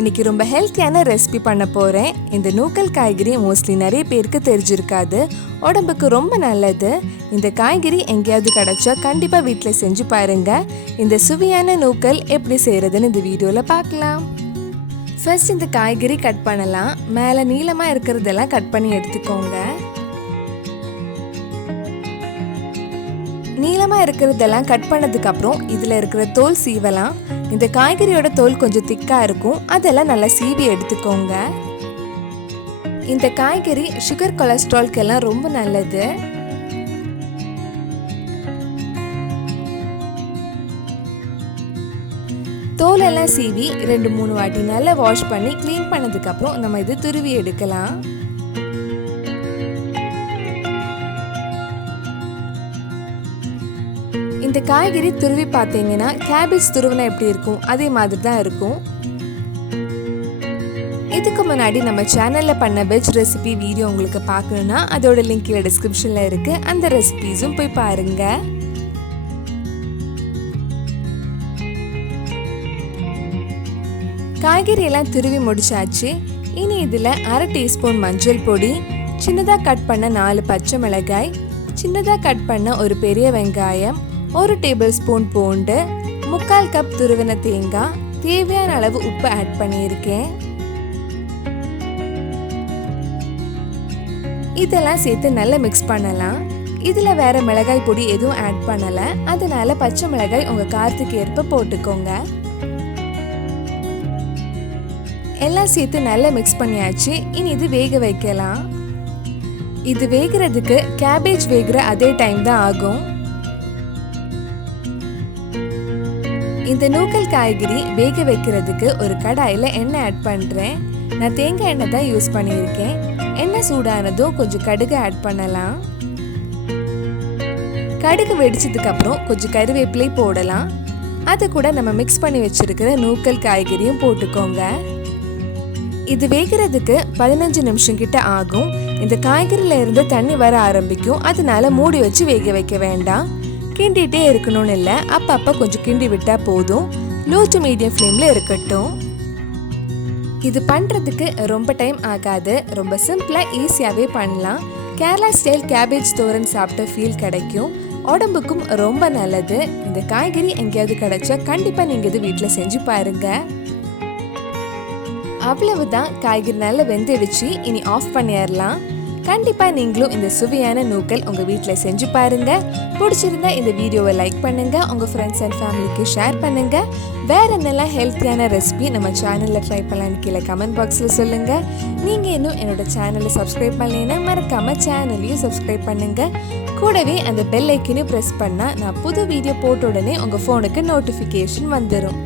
இன்னைக்கு ரொம்ப ஹெல்த்தியான ரெசிபி பண்ண போகிறேன். இந்த நூக்கல் காய்கறி மோஸ்ட்லி நிறைய பேருக்கு தெரிஞ்சிருக்காது. உடம்புக்கு ரொம்ப நல்லது. இந்த காய்கறி எங்கேயாவது கிடைச்சா கண்டிப்பாக வீட்டில் செஞ்சு பாருங்க. இந்த சுவையான நூக்கல் எப்படி செய்கிறதுன்னு இந்த வீடியோவில் பார்க்கலாம். ஃபர்ஸ்ட் இந்த காய்கறி கட் பண்ணலாம். மேலே நீளமாக இருக்கிறதெல்லாம் கட் பண்ணி எடுத்துக்கோங்க. நீளமாக இருக்கிறதெல்லாம் கட் பண்ணதுக்கப்புறம் இதில் இருக்கிற தோல் சீவலாம். இந்த காய்கறியோட தோல் கொஞ்சம் திக்காக இருக்கும், அதெல்லாம் நல்லா சீவி எடுத்துக்கோங்க. இந்த காய்கறி சுகர் கொலஸ்ட்ரால்க்கெல்லாம் ரொம்ப நல்லது. தோலெல்லாம் சீவி 2-3 வாட்டி நல்லா வாஷ் பண்ணி க்ளீன் பண்ணதுக்கப்புறம் நம்ம இது துருவி எடுக்கலாம். இந்த காய்கறி துருவி பார்த்தீங்கன்னா கேபேஜ் துருவினா எப்படி இருக்கும் அதே மாதிரி தான் இருக்கும். இதுக்கு முன்னாடி நம்ம சேனல்ல பண்ண வெஜ் ரெசிபி வீடியோ உங்களுக்கு பார்க்கணும்னா அதோட லிங்க் டிஸ்கிரிப்ஷன்ல இருக்கு. அந்த ரெசிபிஸும் போய் பாருங்க. காய்கறி எல்லாம் துருவி முடிச்சாச்சு. இனி இதுல 1/2 டீஸ்பூன் மஞ்சள் பொடி, சின்னதா கட் பண்ண 4 பச்சை மிளகாய், சின்னதா கட் பண்ண ஒரு பெரிய வெங்காயம், 1 டேபிள் ஸ்பூன் பூண்டு, 3/4 கப் துருவின தேங்காய், தேவையான அளவு உப்பு ஆட் பண்ணியிருக்கேன். இதெல்லாம் சேர்த்து நல்லா மிக்ஸ் பண்ணலாம். இதில் வேற மிளகாய் பொடி எதுவும் ஆட் பண்ணலை, அதனால பச்சை மிளகாய் உங்கள் காரத்துக்கு ஏற்ப போட்டுக்கோங்க. எல்லாம் சேர்த்து நல்லா மிக்ஸ் பண்ணியாச்சு. இனி இது வேக வைக்கலாம். இது வேகிறதுக்கு கேபேஜ் வேகிற அதே டைம் தான் ஆகும். இந்த நூக்கல் காய்கறி வேக வைக்கிறதுக்கு ஒரு கடாயில் எண்ணெய் ஆட் பண்ணுறேன். நான் தேங்காய் எண்ணெய் தான் யூஸ் பண்ணியிருக்கேன். எண்ணெய் சூடானதும் கொஞ்சம் கடுகு ஆட் பண்ணலாம். கடுகு வெடிச்சதுக்கப்புறம் கொஞ்சம் கருவேப்பிலை போடலாம். அது கூட நம்ம மிக்ஸ் பண்ணி வச்சிருக்கிற நூக்கல் காய்கறியும் போட்டுக்கோங்க. இது வேகிறதுக்கு 15 நிமிஷம் கிட்ட ஆகும். இந்த காய்கறியில இருந்து தண்ணி வர ஆரம்பிக்கும், அதனால மூடி வச்சு வேக வைக்க வேண்டாம். கிண்டிகிட்டே இருக்கணும்னு இல்லை, அப்பப்போ கொஞ்சம் கிண்டி விட்டா போதும். லோ டு மீடியம் ஃப்ளேமில் இருக்கட்டும். இது பண்ணுறதுக்கு ரொம்ப டைம் ஆகாது. ரொம்ப சிம்பிளாக ஈஸியாகவே பண்ணலாம். கேரளா ஸ்டைல் கேபேஜ் தோரன் சாப்பிட்ட ஃபீல் கிடைக்கும். உடம்புக்கும் ரொம்ப நல்லது. இந்த காய்கறி எங்கேயாவது கிடைச்சா கண்டிப்பாக நீங்கள் இது வீட்டில் செஞ்சு பாருங்க. அவ்வளவுதான், காய்கறி நல்லா வெந்துடுச்சு. இனி ஆஃப் பண்ணிடலாம். கண்டிப்பாக நீங்களும் இந்த சுவையான நூக்கல் உங்கள் வீட்டில் செஞ்சு பாருங்க. பிடிச்சிருந்தா இந்த வீடியோவை லைக் பண்ணுங்க, உங்கள் ஃப்ரெண்ட்ஸ் அண்ட் ஃபேமிலிக்கு ஷேர் பண்ணுங்க. வேற என்னெல்லாம் ஹெல்த்தியான ரெசிபி நம்ம சேனலில் ட்ரை பண்ணலான்னு கீழே கமெண்ட் பாக்ஸில் சொல்லுங்க. நீங்கள் இன்னும் என்னோட சேனலை சப்ஸ்கிரைப் பண்ணலைன்னா மறக்காம சேனலையும் சப்ஸ்கிரைப் பண்ணுங்க. கூடவே அந்த பெல் ஐக்கனையும் ப்ரெஸ் பண்ணால் நான் புது வீடியோ போட்ட உடனே உங்கள் ஃபோனுக்கு நோட்டிஃபிகேஷன் வந்துடும்.